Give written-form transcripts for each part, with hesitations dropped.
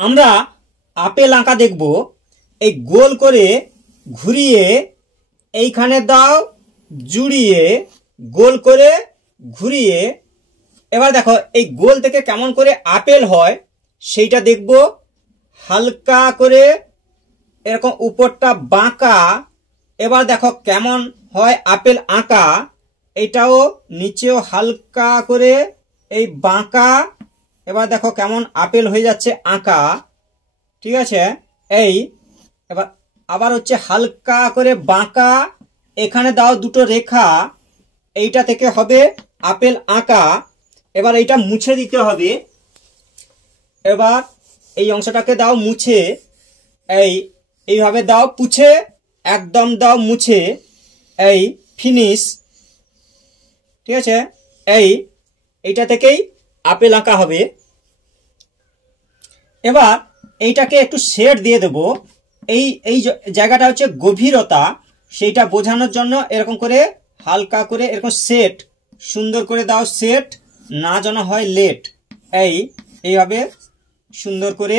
আমরা আপেল আঁকা দেখব। এই গোল করে ঘুরিয়ে এইখানে দাও, জুড়িয়ে গোল করে ঘুরিয়ে, এবার দেখো এই গোল থেকে কেমন করে আপেল হয় সেইটা দেখব। হালকা করে এরকম উপরটা বাঁকা, এবার দেখো কেমন হয় আপেল আঁকা। এইটাও নিচেও হালকা করে এই বাঁকা, এবার দেখো কেমন আপেল হয়ে যাচ্ছে আঁকা। ঠিক আছে, এই এবার আবার হচ্ছে হালকা করে বাঁকা, এখানে দাও দুটো রেখা, এইটা থেকে হবে আপেল আঁকা। এবার এইটা মুছে দিতে হবে। এবার এই অংশটাকে দাও মুছে, এইভাবে দাও পুছে, একদম দাও মুছে, এই ফিনিশ। ঠিক আছে, এইটা থেকেই আপেল আঁকা হবে। এবার এইটাকে একটু শেড দিয়ে দেব। এই জায়গাটা হচ্ছে গভীরতা, সেইটা বোঝানোর জন্য এরকম করে হালকা করে এরকম সেট সুন্দর করে দাও, সেট না যেন হয় লেট। এইভাবে সুন্দর করে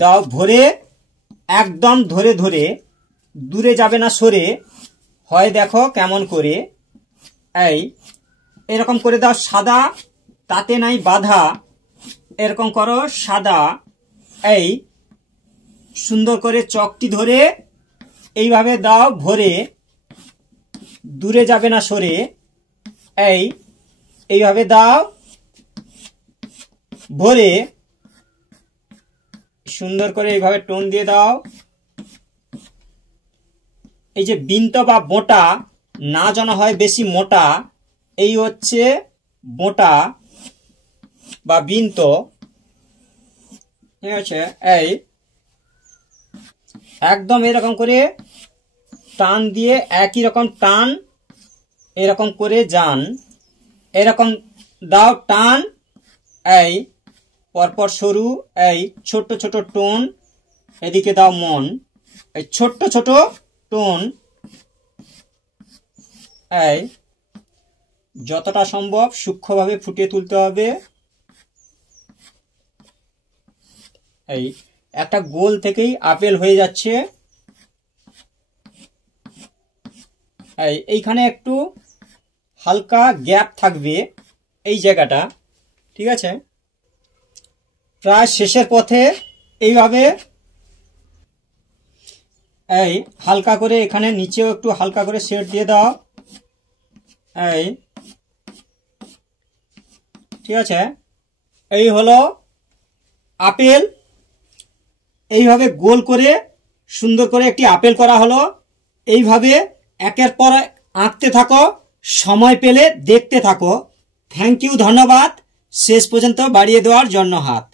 দাও ভরে, একদম ধরে ধরে, দূরে যাবে না সরে। হয় দেখো কেমন করে, এরকম করে দাও সাদা, তাতে নাই বাধা, এরকম করো সাদা। সুন্দর করে চকটি ধরে এইভাবে দাও ভরে, দূরে যাবে না সরে। এইভাবে দাও ভরে, সুন্দর করে এইভাবে টোন দিয়ে দাও। এই যে বিন্ত বা বোঁটা না যেন হয় বেশি মোটা, এই হচ্ছে বোঁটা বা বিন্ত। ঠিক আছে, একদম এরকম করে টান দিয়ে একই রকম টান, এরকম করে যান, এরকম দাও টান, পরপর সরু, ছোট ছোট টোন, এদিকে দাও মন, ছোট্ট ছোট টোন, যতটা সম্ভব সূক্ষ্মভাবে ফুটিয়ে তুলতে হবে। একটা গোল থেকেই আপেল হয়ে যাচ্ছে। এইখানে একটু হালকা গ্যাপ থাকবে এই জায়গাটা। ঠিক আছে, প্রায় শেষের পথে। এইভাবে হালকা করে এখানে নিচেও একটু হালকা করে শেড দিয়ে দাও। ঠিক আছে, এই হলো আপেল। এইভাবে গোল করে সুন্দর করে একটি আপেল করা হলো। এইভাবে একের পর এক আঁকতে থাকো, সময় পেলে দেখতে থাকো। থ্যাংক ইউ, ধন্যবাদ শেষ পর্যন্ত বাড়িয়ে দেওয়ার জন্য হাত।